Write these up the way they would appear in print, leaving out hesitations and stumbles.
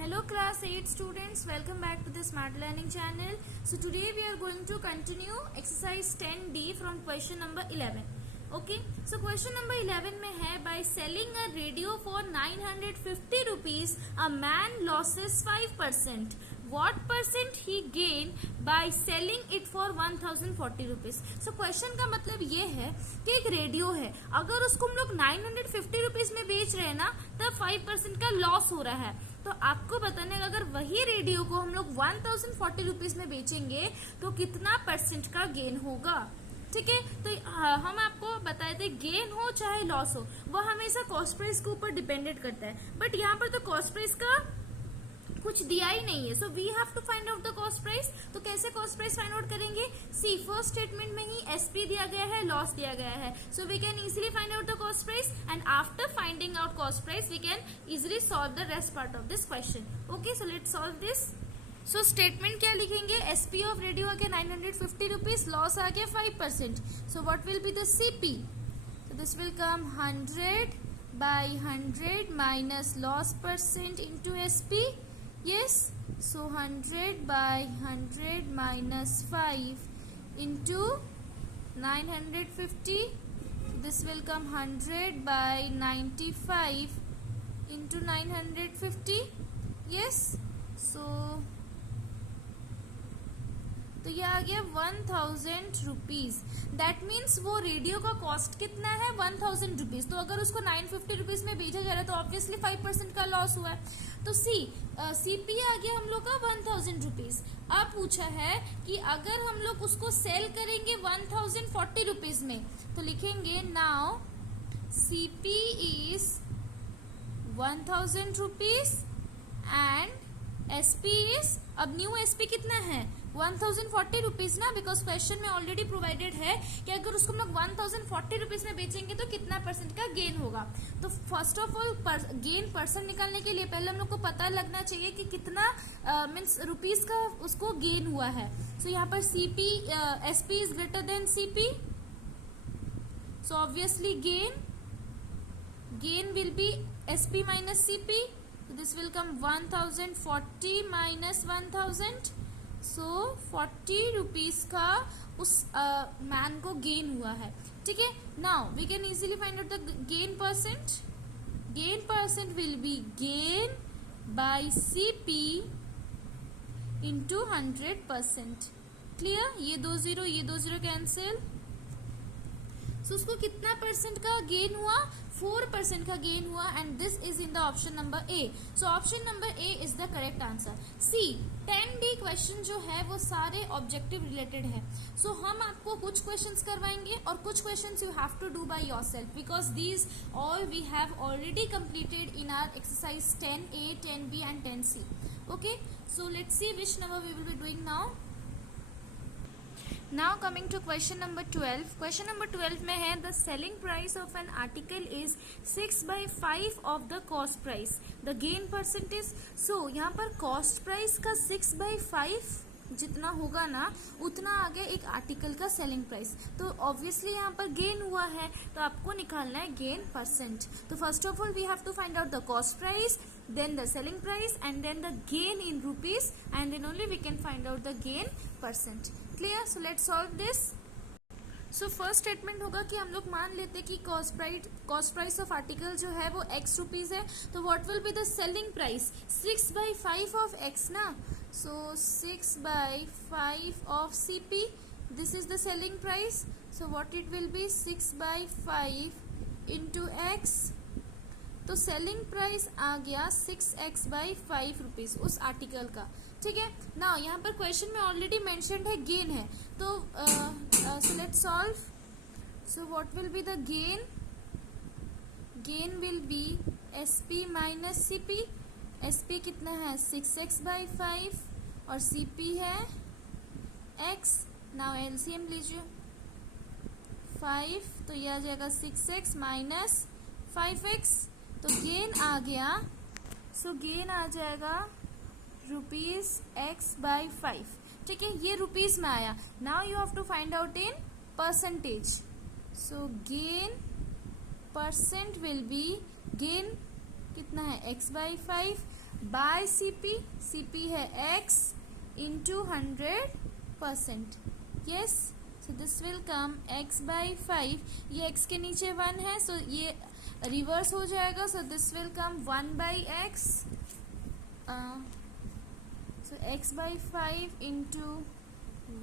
Hello class 8 students, welcome back to the Smart Learning channel. So today we are going to continue exercise 10D from question number 11. Okay, so question number 11 में है by selling a radio for 950 rupees a man loses 5%. What percent he gain by selling it for 1040 rupees? So question का मतलब ये है कि एक radio है, अगर उसको हम लोग 950 रुपीज में बेच रहे हैं ना, तब 5% का लॉस हो रहा है. तो आपको बताने का अगर वही रेडियो को हम लोग 1040 रुपीज में बेचेंगे तो कितना परसेंट का गेन होगा. ठीक है, तो हम आपको बताए थे गेन हो चाहे लॉस हो, वह हमेशा कॉस्ट प्राइस के ऊपर डिपेंडेंट करता है. बट यहाँ पर तो कॉस्ट प्राइस का कुछ दिया ही नहीं है. So we have to find out the cost price. तो कैसे कॉस्ट प्राइस फाइंड आउट करेंगे? सी फर्स्ट स्टेटमेंट में ही एसपी दिया गया है, लॉस दिया गया है. So we can easily find out the cost price and after finding out cost price we can easily solve the rest part of this question. Okay, so let's solve this. So statement क्या लिखेंगे? SP of radio आ गया 950 rupees, loss आ गया 5%. So what will be the CP? So this will come 100 by 100 minus loss percent into SP. Yes, so 100 by 100 minus 5 into 950. This will come 100 by 95 into 950. Yes, so तो ये आ गया 1000 rupees. That means वो radio का cost कितना है? 1000 rupees. तो अगर उसको 950 रुपीज में बेचा जा रहा है तो ऑब्वियसली 5% का लॉस हुआ है. तो सीपी आ गया हम लोग का 1000 रुपीज. अब पूछा है कि अगर हम लोग उसको सेल करेंगे 1040 रुपीज में, तो लिखेंगे now CP is 1000 rupees and SP is, अब न्यू एसपी कितना है? 1040 रुपीज ना, बिकॉज क्वेश्चन में ऑलरेडी प्रोवाइडेड है कि अगर उसको हम लोग 1040 रुपीज में बेचेंगे तो कितना परसेंट का गेन होगा. तो first of all gain percent निकालने के लिए पहले हम लोग को पता लगना चाहिए कि कितना मीन्स रुपीज का उसको गेन हुआ है. सो यहाँ पर CP SP is greater than CP, so obviously gain will be SP minus CP. This will come 1040 minus 1000. So 40 rupees का उस मैन को गेन हुआ है. ठीक है, now we can easily find out the gain percent. Gain percent will be gain by CP into 100%. Clear? ये 2 0 cancel. सो उसको कितना परसेंट का गेन हुआ? 4% का गेन हुआ and this is in the option number A. So option number A is the correct answer. See 10D question जो है वो सारे ऑब्जेक्टिव रिलेटेड है. सो हम आपको कुछ क्वेश्चंस करवाएंगे और कुछ questions you have to do by yourself because these all we have already completed in our exercise 10A, 10B and 10C. Okay, so let's see which number we will be doing now. Now coming to question number 12. Question number 12 में है the selling price of an article is 6/5 of the cost price. The gain percentage. So यहाँ पर cost price का 6/5 जितना होगा ना उतना आगे एक आर्टिकल का सेलिंग प्राइस. तो ऑब्वियसली यहाँ पर गेन हुआ है तो आपको निकालना है गेन परसेंट. तो first of all we have to find out the cost price, then the selling price and then the gain in rupees and then only we can find out the gain percent. Clear? So let's solve this. So first statement होगा कि हम लोग मान लेते कि cost price of article जो है वो x रुपीज है. तो what will be the selling price? 6/5 of x ना. So 6/5 of CP. This is the selling price. So what it will be? 6/5 into x. तो सेलिंग प्राइस आ गया 6x/5 rupees उस article का. ठीक है, ना यहाँ पर क्वेश्चन में ऑलरेडी मेंशन्ड है गेन है. तो सो let's solve. So what will be the gain? Gain will be SP minus CP. SP कितना है? 6x/5 और सीपी है x. नाउ एलसीएम लीजिए 5, तो यह आ जाएगा 6x माइनस 5x. तो गेन आ गया. सो गेन आ जाएगा रुपीज x/5. ठीक है, ये रुपीज में आया. Now you have to find out in percentage. So gain percent will be, gain कितना है? x/5 बाय सीपी है x into 100%. Yes, so this will come x by 5. ये x के नीचे 1 है, सो ये रिवर्स हो जाएगा. So this will come 1 by x. So x by 5 into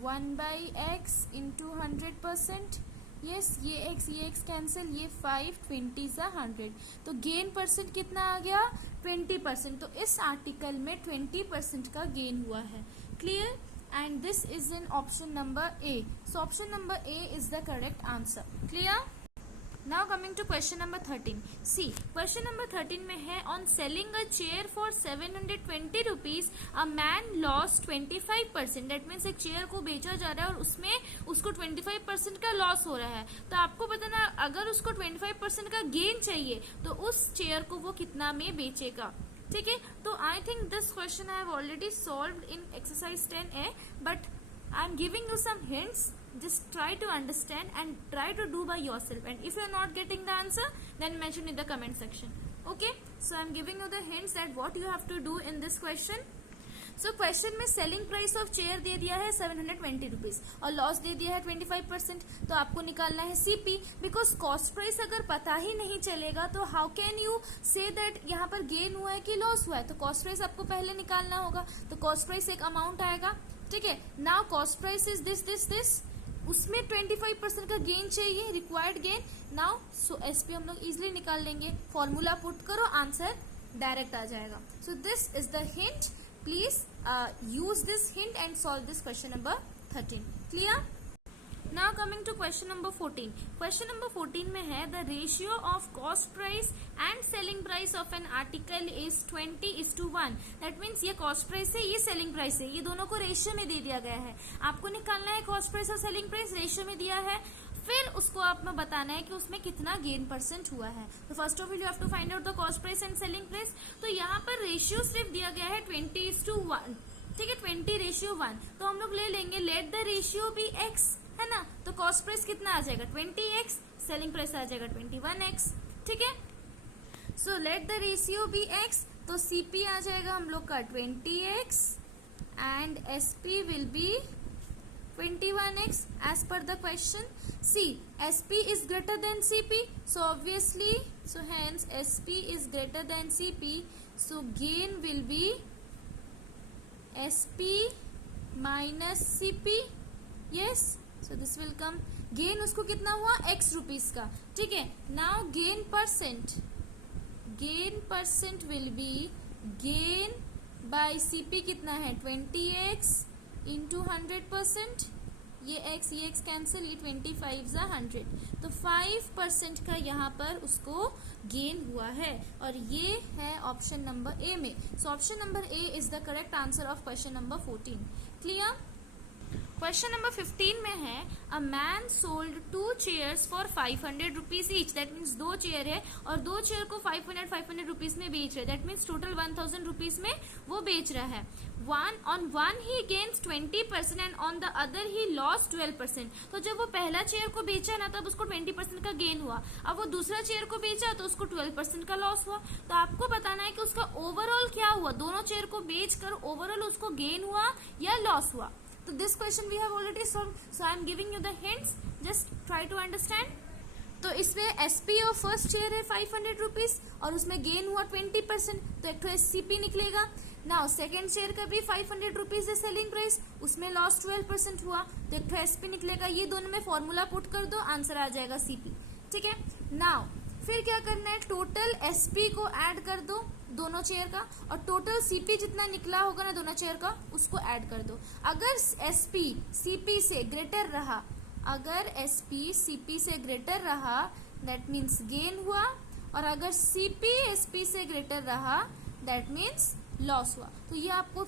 1 by x into 100%. Yes, ये x कैंसिल, ये 5 20 सा 100. तो गेन परसेंट कितना आ गया? 20%. तो इस आर्टिकल में 20% का गेन हुआ है. Clear? And this is in option number A. So option number A is the correct answer. Clear? Now coming to question number 13. See, question number 13 में है on selling a chair for 720 rupees, a man lost 25%. That means एक chair को बेचा जा रहा है और उसमें उसको 25% का लॉस हो रहा है. तो आपको बताना, अगर उसको 25% का गेन चाहिए तो उस चेयर को वो कितना में बेचेगा. ठीक है, तो I think this question I have already solved in exercise 10A, but I am giving you some hints. Just try to understand and try to do by yourself, and if you are not getting the answer, then mention in the comment section. Okay, so I am giving you the hints that what you have to do in this question. So question में selling price of chair दे दिया है 720 rupees और loss दे दिया है 25%. तो आपको निकालना है CP. because cost price अगर पता ही नहीं चलेगा तो how can you say that यहाँ पर gain हुआ है कि loss हुआ है. तो cost price आपको पहले निकालना होगा. तो cost price एक amount आएगा. ठीक है, now cost price is this. उसमें 25% का गेन चाहिए, required gain. Now so SP हम लोग इजिली निकाल लेंगे. फॉर्मूला पुट करो, आंसर डायरेक्ट आ जाएगा. So this is the hint. Please use this hint and solve this question number 13. Clear? Now coming to question number 14. Question number 14 में है the ratio of cost price and selling price of an article is 20:1. That means ये cost price है, ये selling price है, ये दोनों को ratio में दे दिया गया है. आपको निकालना है कॉस्ट प्राइस और सेलिंग प्राइस. रेशियो में दिया है, फिर उसको आप में बताना है कि उसमें कितना गेन परसेंट हुआ है. तो first of all you have to find out the cost price and selling price. तो यहाँ पर रेशियो सिर्फ दिया गया है 20:1. ठीक है, 20:1. तो हम लोग ले लेंगे let the ratio be x, है ना. तो कॉस्ट प्राइस कितना आ जाएगा? 20x. सेलिंग प्राइस आ जाएगा 21x. ठीक है, so let the ratio be x. तो CP आ जाएगा हम लोग का 20x and SP will be 21x as per the question. See, SP is greater than CP, so obviously, so hence SP is greater than CP, so gain will be SP minus CP. Yes, so this will come. Gain उसको कितना हुआ? x rupees का. ठीक है, now gain percent will be gain bye CP कितना है? 20x into 100%. ये x cancel, ये 25 ज़ा 100. तो 5% का यहाँ पर उसको गेन हुआ है और ये है ऑप्शन नंबर ए में. सो option number A is the correct answer of question number 14. Clear? Question number 15 में है a man sold 2 chairs for 500 rupees each. That means 2 chair है और 2 चेयर को 500 रुपीज में बेच रहे हैं. दैट मीन्स टोटल 1000 रुपीज में वो बेच रहा है. On one he gains 20% and on the other he loss 12%. तो जब वो पहला चेयर को बेचा ना तब उसको 20% का गेन हुआ. अब वो दूसरा चेयर को बेचा तो उसको 12% का लॉस हुआ. तो आपको बताना है कि उसका ओवरऑल क्या हुआ. दोनों चेयर को बेच कर ओवरऑल उसको गेन हुआ या लॉस हुआ. तो this question we have already solve, so I am giving you the hints, just try to understand. तो इसमें SP और फर्स्ट चेयर है 500 रुपीज और उसमें गेन हुआ 20%, तो एक तो SCP निकलेगा. नाउ सेकेंड चेयर का भी 500 रुपीज है सेलिंग प्राइस, उसमें लॉस 12% हुआ, तो एक तो SP निकलेगा. ये दोनों में फॉर्मूला पुट कर दो, आंसर आ जाएगा CP. ठीक है, नाउ फिर क्या करना है? टोटल SP को ऐड कर दो दोनों चेयर का और टोटल CP जितना निकला होगा ना दोनों चेयर का उसको ऐड कर दो. अगर SP CP से ग्रेटर रहा, अगर SP CP से ग्रेटर रहा दैट मीन्स गेन हुआ, और अगर CP SP से ग्रेटर रहा दैट मीन्स लॉस हुआ. तो ये आपको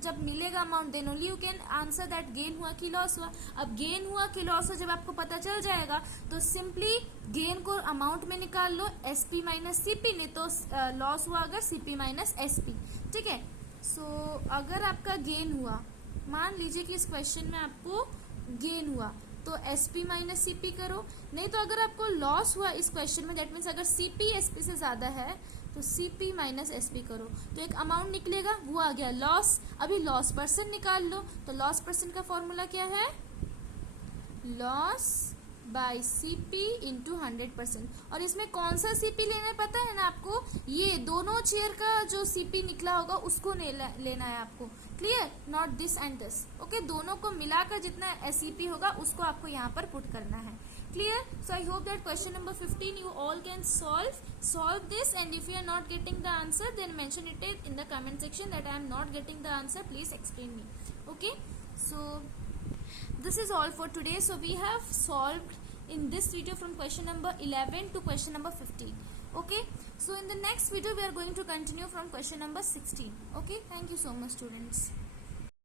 जब मिलेगा amount then only you can answer that gain हुआ कि लॉस हुआ. अब गेन हुआ कि लॉस हुआ जब आपको पता चल जाएगा तो सिंपली गेन को अमाउंट में निकाल लो, SP माइनस CP, नहीं तो लॉस हुआ अगर CP माइनस SP. ठीक है, सो अगर आपका गेन हुआ, मान लीजिए कि इस क्वेश्चन में आपको गेन हुआ तो SP माइनस CP करो. नहीं तो अगर आपको लॉस हुआ इस क्वेश्चन में दैट मीन्स अगर CP SP से ज्यादा है तो CP माइनस SP करो तो एक अमाउंट निकलेगा, वो आ गया लॉस। अभी लॉस परसेंट निकाल लो, तो लॉस परसेंट का फॉर्मूला क्या है, लॉस बाय CP इंटू 100%। और इसमें कौन सा CP लेना है पता है ना आपको, ये दोनों चेयर का जो CP निकला होगा उसको लेना है आपको, clear, not this and this, okay. दोनों को मिलाकर जितना CP होगा उसको आपको यहाँ पर पुट करना है, clear. So I hope that question number 15 you all can solve this, and if you are not getting the answer then mention it in the comment section that I am not getting the answer, please explain me, okay. So this is all for today. So we have solved in this video from question number 11 to question number 15, okay. So in the next video we are going to continue from question number 16, okay. Thank you so much students.